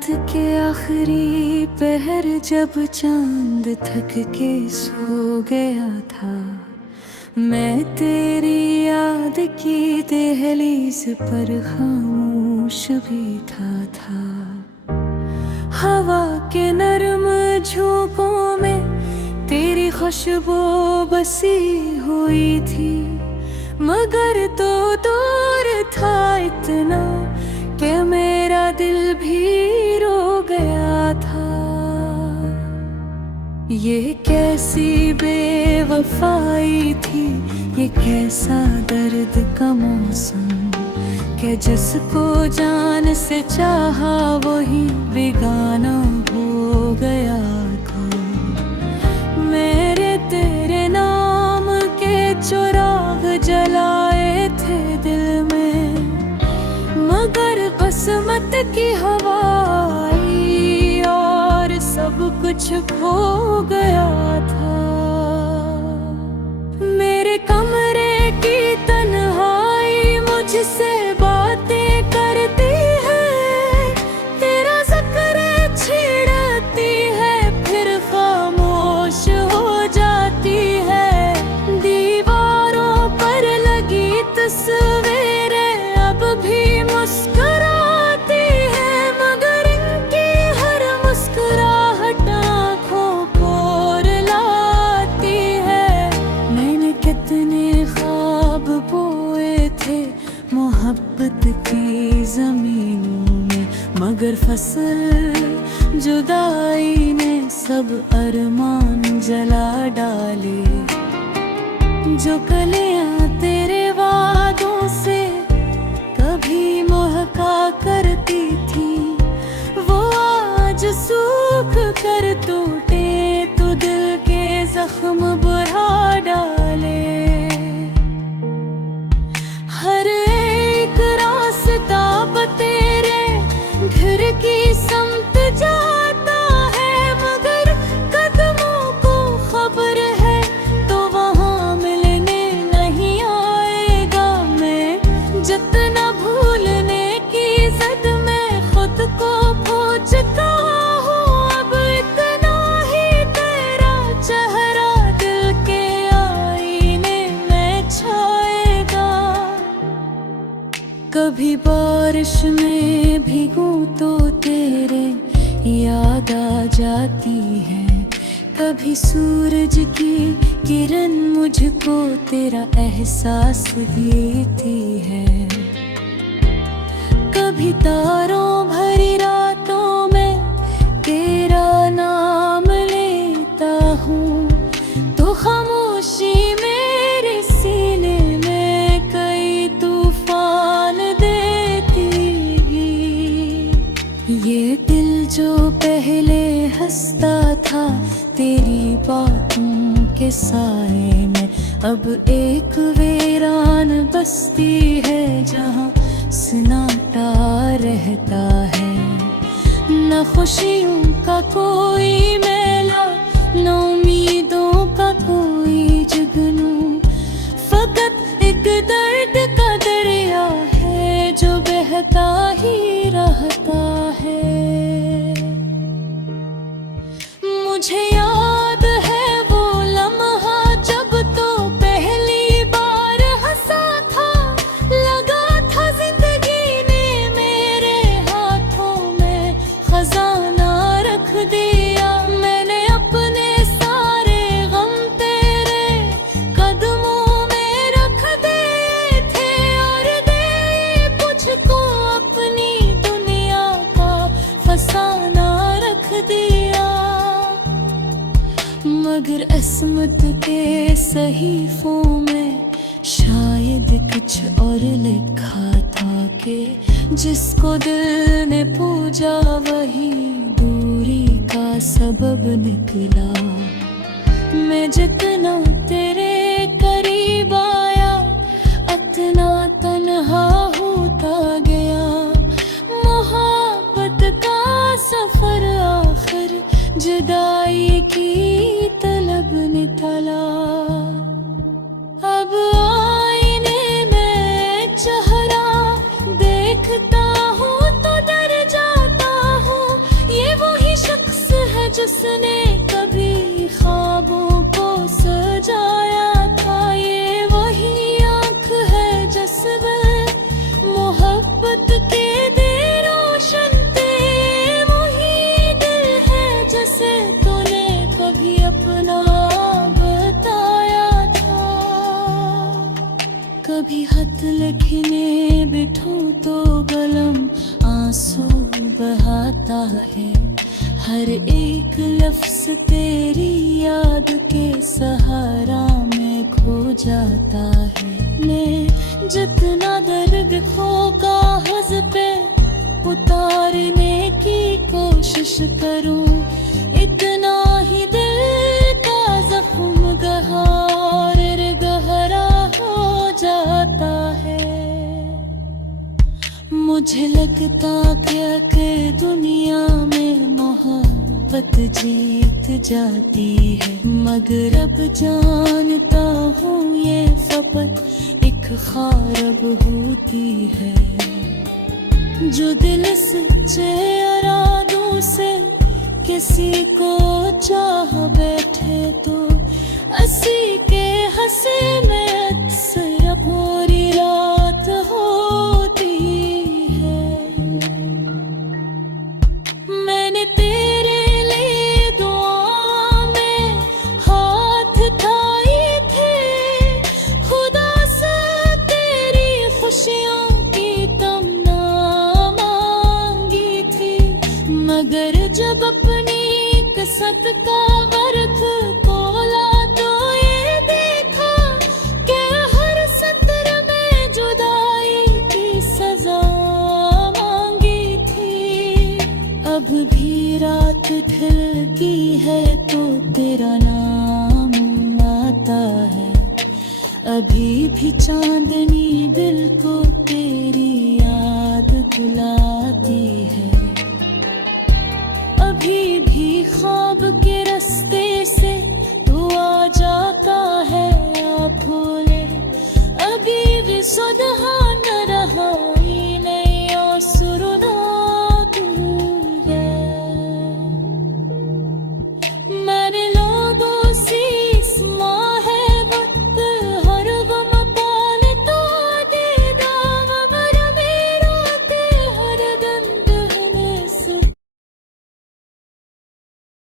रात के आखिरी पहर जब चांद थक के सो गया था, मैं तेरी याद की दहलीज पर खामोश बैठा था। हवा के नरम झोंकों में तेरी खुशबू बसी हुई थी, मगर तो दूर था इतना कि मेरा दिल भी रो गया था। ये कैसी बेवफाई थी, ये कैसा दर्द का मौसम, कि जिसको जान से चाहा वही बेगाना हो गया था। मेरे तेरे नाम के चिराग जलाए थे दिल में, मगर किस्मत की हवा आई और सब कुछ खो गया था। मेरे कमरे की तन्हाई मुझसे बातें करती है, तेरा जिक्र छेड़ती है, फिर खामोश हो जाती है। दीवारों पर लगी तस्वीरें अब भी मुस्कुराती है, मगर इनकी हर मुस्कुराहट आँखों को रुलाती है। मैंने कितने ख्वाब बोए थे मोहब्बत की जमीनों में, मगर फसल जुदाई ने सब अरमान जला डाले। जो कलियां तेरे वादों से कभी महका करती थी, वो आज सूख कर टूटे तो दिल के जख्म बढ़ा डाले। हर एक रास्ता तेरे घर की समत जाता है, मगर कदमों को खबर है तो वहाँ मिलने नहीं आएगा। मैं जितना भूलने की जद में खुद को खो चुका हूँ, अब इतना ही तेरा चेहरा दिल के आईने में छाएगा। कभी बारिश में भीगूं तो तेरे याद आ जाती है, कभी सूरज की किरण मुझको तेरा एहसास देती है। कभी तारों भरी रातों में तेरा नाम लेता हूँ, तो खामोशी मेरे सीने में कई तूफान देती है। ये दिल जो पहले हंसता था तेरी बातों के साए में, अब एक वीरान बस्ती है जहाँ सन्नाटा रहता है। न खुशियों का कोई मेला, न उम्मीदों का कोई जुगनू, फकत एक दर्द का दरिया है जो बहता ही रहता है। मुझे याद है वो लम्हा जब तो पहली बार हंसा था, लगा था जिंदगी ने मेरे हाथों में खजाना रख दिया। मैंने अपने सारे गम तेरे कदमों में रख दिए थे, और दे मुझको अपनी दुनिया का फसाना रख दिया। मगर अस्मत के सहीफों में शायद कुछ और लिखा था, कि जिसको दिल ने पूजा वही दूरी का सबब निकला। मैं जितना तेरे करीब आया इतना तन्हा होता गया। मोहब्बत का सफर आखिर जुदाई की तलब ने तला। अब आईने में चेहरा देखता हूँ तो डर जाता हूँ, है। हर एक लफ्ज तेरी याद के सहारा में खो जाता है। मैं जितना दर्द खो कागज पे उतारने की कोशिश करूं, इतना ही दिल का जख्म गहरा हो जाता है। मुझे लगता क्या कि दुनिया में मोहब्बत जीत जाती है, मगर अब जानता हूँ ये फकत एक ख्वाब होती है। जो दिल सच्चे इरादों से किसी को चाह बैठे तो हंसी के हंसे में अक्सर पूरी रात होती है। मैंने तेरे लिए दुआ में हाथ थाए थे, खुदा से तेरी खुशियों की तमन्ना मांगी थी, मगर जब अपनी कसत का गर्क खोला तो ये देखा कि हर सत्र में जुदाई की सजा मांगी थी। अब भी रात ढलती है तो तेरा नाम आता है, अभी भी चांदनी दिल को तेरी याद बुलाती है। अभी भी ख्वाब के रास्ते